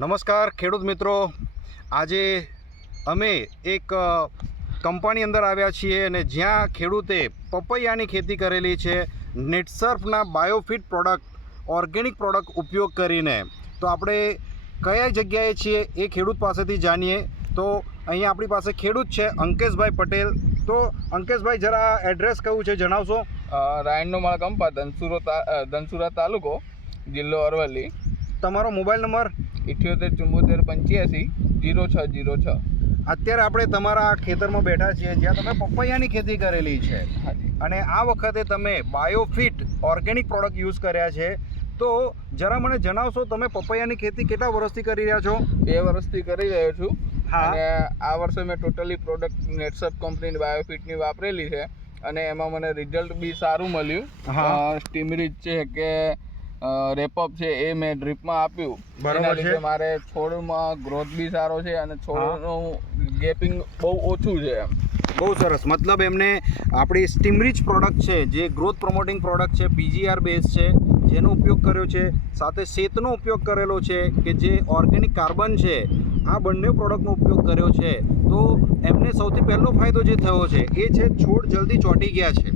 નમસ્કાર ખેડૂત મિત્રો, આજે અમે એક કંપની અંદર આવ્યા છીએ અને જ્યાં ખેડૂતે પપૈયાની ખેતી કરેલી છે નેટસર્ફના બાયોફિટ પ્રોડક્ટ ઓર્ગેનિક પ્રોડક્ટ ઉપયોગ કરીને. તો આપણે કયા જગ્યાએ છીએ એ ખેડૂત પાસેથી જાણીએ. તો અહીંયા આપણી પાસે ખેડૂત છે અંકેશભાઈ પટેલ. તો અંકેશભાઈ, જરા એડ્રેસ કયું છે જણાવશો? રાયણનો માળ કંપા, ધનસુરા તાલુકો, જિલ્લો અરવલ્લી. તમારો મોબાઈલ નંબર? 78 74 85 0606. અત્યારે આપણે તમારા ખેતરમાં બેઠા છીએ જ્યાં તમે પપૈયાની ખેતી કરેલી છે અને આ વખતે તમે બાયોફિટ ઓર્ગેનિક પ્રોડક્ટ યુઝ કર્યા છે. તો જરા મને જણાવશો, તમે પપૈયાની ખેતી કેટલા વર્ષથી કરી રહ્યા છો? 2 વર્ષથી કરી રહ્યો છું. હા. અને આ વર્ષે મેં ટોટલી પ્રોડક્ટ નેટસર્ફ કંપનીની બાયોફિટની વાપરેલી છે અને એમાં મને રિઝલ્ટ બી સારું મળ્યું. સ્ટીમરીચ છે કે રેપઅપ છે એ મેં ડ્રીપમાં આપ્યું. બરાબર છે. મારે છોડમાં ગ્રોથ બી સારો છે અને છોડનું ગેપિંગ બહુ ઓછું છે. બહુ સરસ. મતલબ એમને આપણી સ્ટીમરીચ પ્રોડક્ટ છે જે ગ્રોથ પ્રમોટિંગ પ્રોડક્ટ છે, PGR બેઝ છે, જેનો ઉપયોગ કર્યો છે, સાથે શેતનો ઉપયોગ કરેલો છે કે જે ઓર્ગેનિક કાર્બન છે. આ બંને પ્રોડક્ટનો ઉપયોગ કર્યો છે. તો એમને સૌથી પહેલો ફાયદો જે થયો છે એ છે છોડ જલ્દી ચોંટી ગયા છે.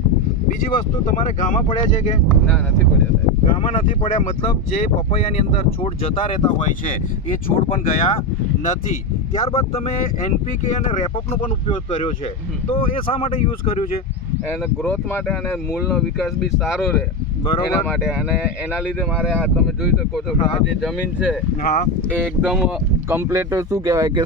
બીજી વસ્તુ, તમારે ઘામાં પડ્યા છે કે ના, નથી પડ્યા સાહેબ. ઘામાં નથી પડ્યા. મતલબ જે પપૈયાની અંદર છોડ જતા રહેતા હોય છે એ છોડ પણ ગયા નથી. ત્યારબાદ તમે NPK અને રેપઅપનો પણ ઉપયોગ કર્યો છે. તો એ શા માટે યુઝ કર્યું છે? એને ગ્રોથ માટે અને મૂળનો વિકાસ બી સારો રહે એના માટે. અને એના લીધે મારે આ તમે જોઈ શકો છો કે આ જે જમીન છે એ એકદમ કમ્પ્લીટ શું કહેવાય કે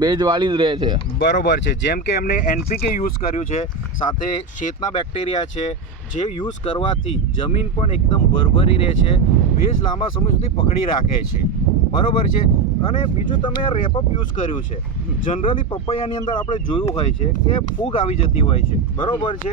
ભેજવાળી જ રહે છે. બરોબર છે. જેમ કે એમને NPK યુઝ કર્યું છે, સાથે શેતના બેક્ટેરિયા છે જે યુઝ કરવાથી જમીન પણ એકદમ ભરભરી રહે છે, ભેજ લાંબા સમય સુધી પકડી રાખે છે. બરોબર છે. અને બીજું, તમે રેપઅપ યુઝ કર્યું છે. જનરલી પપૈયાની અંદર આપણે જોયું હોય છે કે ફૂગ આવી જતી હોય છે. બરોબર છે.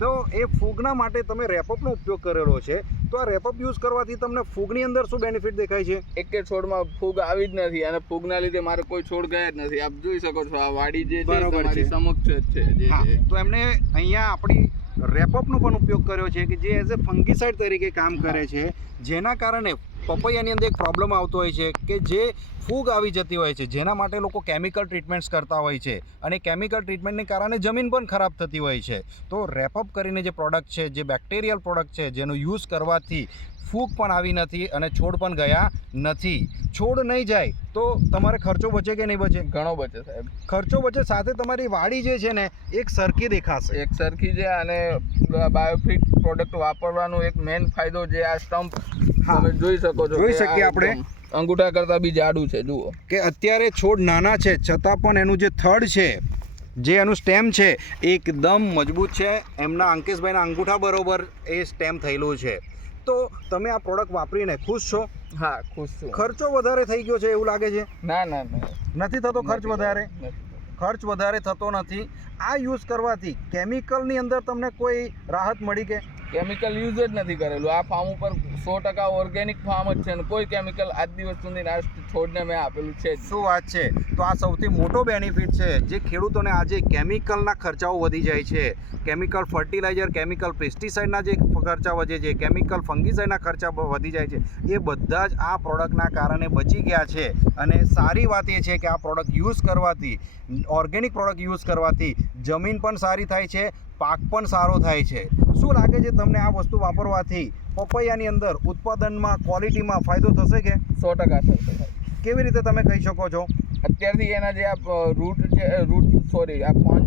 તો એ ફૂગના માટે તમે રેપઅપનો ઉપયોગ કરેલો છે. તો આ રેપઅપ યુઝ કરવાથી તમને ફૂગની અંદર શું બેનિફિટ દેખાય છે? એક કે છોડમાં ફૂગ આવી જ નથી અને ફૂગના લીધે મારે કોઈ છોડ ગયા જ નથી. આપ જોઈ શકો છો આ વાડી જે છે તમારી સમક્ષ જ છે. તો એમને અહીંયા આપણી રેપઅપનો પણ ઉપયોગ કર્યો છે કે જે એઝ એ ફંગીસાઇડ તરીકે કામ કરે છે, જેના કારણે પપૈયાની અંદર એક પ્રોબ્લેમ આવતો હોય છે કે જે ફૂગ આવી જતી હોય છે, જેના માટે લોકો કેમિકલ ટ્રીટમેન્ટ્સ કરતા હોય છે અને કેમિકલ ટ્રીટમેન્ટને કારણે જમીન પણ ખરાબ થતી હોય છે. તો રેપઅપ કરીને જે પ્રોડક્ટ છે, જે બેક્ટેરિયલ પ્રોડક્ટ છે, જેનો યુઝ કરવાથી ફૂગ પણ આવી નથી અને છોડ પણ ગયા નથી. છોડ નહીં જાય તો તમારે ખર્ચો બચે કે નહીં બચે? ઘણો બચે સાહેબ. ખર્ચો બચે, સાથે તમારી વાડી જે છે ને એક સરખી દેખાશે. એક સરખી છે. અને બાયોફિટ પ્રોડક્ટ વાપરવાનો એક મેઇન ફાયદો જે આ સ્ટમ્પ તમે જોઈ શકો છો, જોઈ શકીએ આપણે અંગૂઠા કરતાં બી જાડું છે. જુઓ કે અત્યારે છોડ નાના છે છતાં પણ એનું જે થડ છે, જે એનું સ્ટેમ છે, એકદમ મજબૂત છે. એમના અંકેશભાઈના અંગૂઠા બરોબર એ સ્ટેમ થયેલું છે. તો તમે આ પ્રોડક્ટ વાપરીને ખુશ છો? હા, ખુશ છું. ખર્ચો વધારે થઈ ગયો છે એવું લાગે છે? ના, નથી થતો ખર્ચ વધારે? ખર્ચ વધારે થતો નથી. આ યુઝ કરવાથી કેમિકલની અંદર તમને કોઈ રાહત મળી કે? કેમિકલ યુઝ જ નથી કરેલું. આ ફાર્મ ઉપર 100% ઓર્ગેનિક ફાર્મ જ છે અને કોઈ કેમિકલ આજ દિવસ સુધી આ છોડને મેં આપેલું છે. શું વાત છે! તો આ સૌથી મોટો બેનિફિટ છે જે ખેડૂતોને આજે કેમિકલના ખર્ચાઓ વધી જાય છે, કેમિકલ ફર્ટિલાઇઝર, કેમિકલ પેસ્ટિસાઇડના જે ખર્ચા વધે છે, કેમિકલ ફંગીસાઇડના ખર્ચા વધી જાય છે, એ બધા જ આ પ્રોડક્ટના કારણે બચી ગયા છે. અને સારી વાત એ છે કે આ પ્રોડક્ટ યુઝ કરવાથી, ઓર્ગેનિક પ્રોડક્ટ યુઝ કરવાથી જમીન પણ સારી થાય છે, પાક પણ સારો થાય છે. શું લાગે છે તમને આ વસ્તુ વાપરવાથી પપૈયાની અંદર ઉત્પાદનમાં, ક્વોલિટીમાં ફાયદો થશે કે? 100% થશે. કેવી રીતે તમે કહી શકો છો? અત્યારથી એના જે આ પાન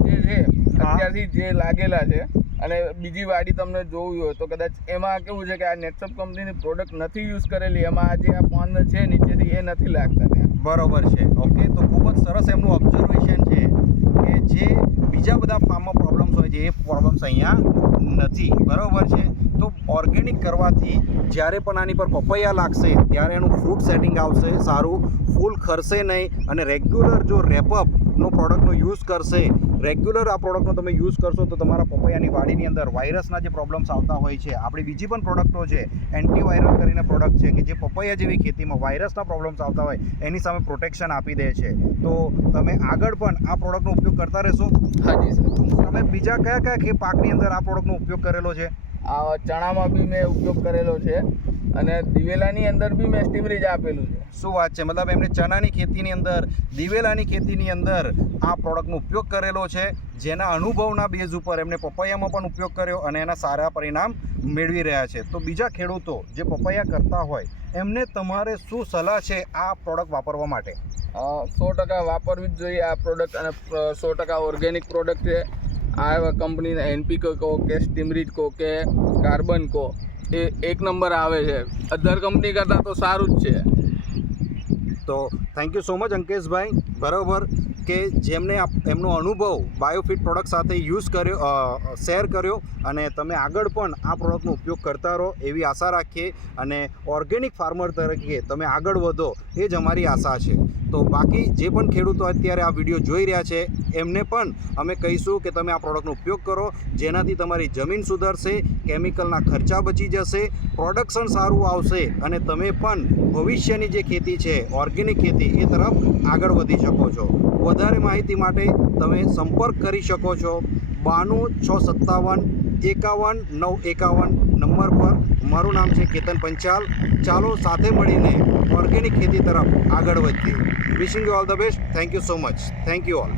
જે છે અત્યારથી જે લાગેલા છે અને બીજી વાડી તમને જોવી હોય તો કદાચ એમાં કેવું છે કે આ નેટસર્ફ કંપનીની પ્રોડક્ટ નથી યુઝ કરેલી, એમાં આ જે આ પાન છે નીચેથી એ નથી લાગતા ત્યાં. બરોબર છે. ઓકે. તો ખૂબ જ સરસ એમનું ઓબ્ઝર્વેશન છે કે જે બીજા બધા ફાર્મમાં પ્રોબ્લેમ્સ હોય છે એ પ્રોબ્લેમ્સ અહીંયા નથી. બરોબર છે. તો ઓર્ગેનિક કરવાથી જ્યારે પણ આની પર પપૈયા લાગશે ત્યારે એનું ફ્રૂટ સેટિંગ આવશે સારું, ફૂલ ખરશે નહીં. અને રેગ્યુલર જો રેપઅપનો પ્રોડક્ટનો યુઝ કરશે, રેગ્યુલર આ પ્રોડક્ટનો તમે યુઝ કરશો તો તમારા પપૈયાની વાડીની અંદર વાયરસના જે પ્રોબ્લેમ્સ આવતા હોય છે, આપણી બીજી પણ પ્રોડક્ટો છે, એન્ટીવાયરલ કરીને પ્રોડક્ટ છે કે જે પપૈયા જેવી ખેતીમાં વાયરસના પ્રોબ્લેમ્સ આવતા હોય એની સામે પ્રોટેક્શન આપી દે છે. તો તમે આગળ પણ આ પ્રોડક્ટનો ઉપયોગ કરતા રહેશો? હાજી સર. તમે બીજા કયા કયા પાકની અંદર આ પ્રોડક્ટનો ઉપયોગ કરેલો છે? આ ચણામાં બી મેં ઉપયોગ કરેલો છે અને દિવેલાની અંદર બી મેં સ્ટીમરીજ આપેલું છે. શું વાત છે, મતલબ એમને ચણાની ખેતીની અંદર, દિવેલાની ખેતીની અંદર આ પ્રોડક્ટનો ઉપયોગ કરેલો છે, જેના અનુભવના બેઝ ઉપર એમને પપૈયામાં પણ ઉપયોગ કર્યો અને એના સારા પરિણામ મેળવી રહ્યા છે. તો બીજા ખેડૂતો જે પપૈયા કરતા હોય એમને તમારે શું સલાહ છે આ પ્રોડક્ટ વાપરવા માટે? 100% વાપરવી જ જોઈએ આ પ્રોડક્ટ, અને 100% ઓર્ગેનિક પ્રોડક્ટ છે. આ કંપનીના એનપીકે કહો કે સ્ટીમરીજ કહો કે કાર્બન કહો, એ એક નંબર આવે છે. અધર કંપની કરતાં તો સારું જ છે. તો થેન્ક યુ સો મચ અંકેશભાઈ, બરાબર, કે જેમને એમનો અનુભવ બાયોફિટ પ્રોડક્ટ સાથે યુઝ કર્યો, શેર કર્યો, અને તમે આગળ પણ આ પ્રોડક્ટનો ઉપયોગ કરતા રહો એવી આશા રાખીએ, અને ઓર્ગેનિક ફાર્મર તરીકે તમે આગળ વધો એ જ અમારી આશા છે. તો બાકી જે પણ ખેડૂતો અત્યારે આ વિડીયો જોઈ રહ્યા છે એમને પણ અમે કહીશું કે તમે આ પ્રોડક્ટનો ઉપયોગ કરો, જેનાથી તમારી જમીન સુધરશે, કેમિકલના ખર્ચા બચી જશે, પ્રોડક્શન સારું આવશે, અને તમે પણ ભવિષ્યની જે ખેતી છે ઓર્ગેનિક ખેતી એ તરફ આગળ વધી શકો છો. વધારે માહિતી માટે તમે સંપર્ક કરી શકો છો 9265715951 નંબર પર. મારું નામ છે કેતન પંચાલ. ચાલો સાથે મળીને ઓર્ગેનિક ખેતી તરફ આગળ વધીએ. Wishing you all the best. Thank you so much. Thank you all.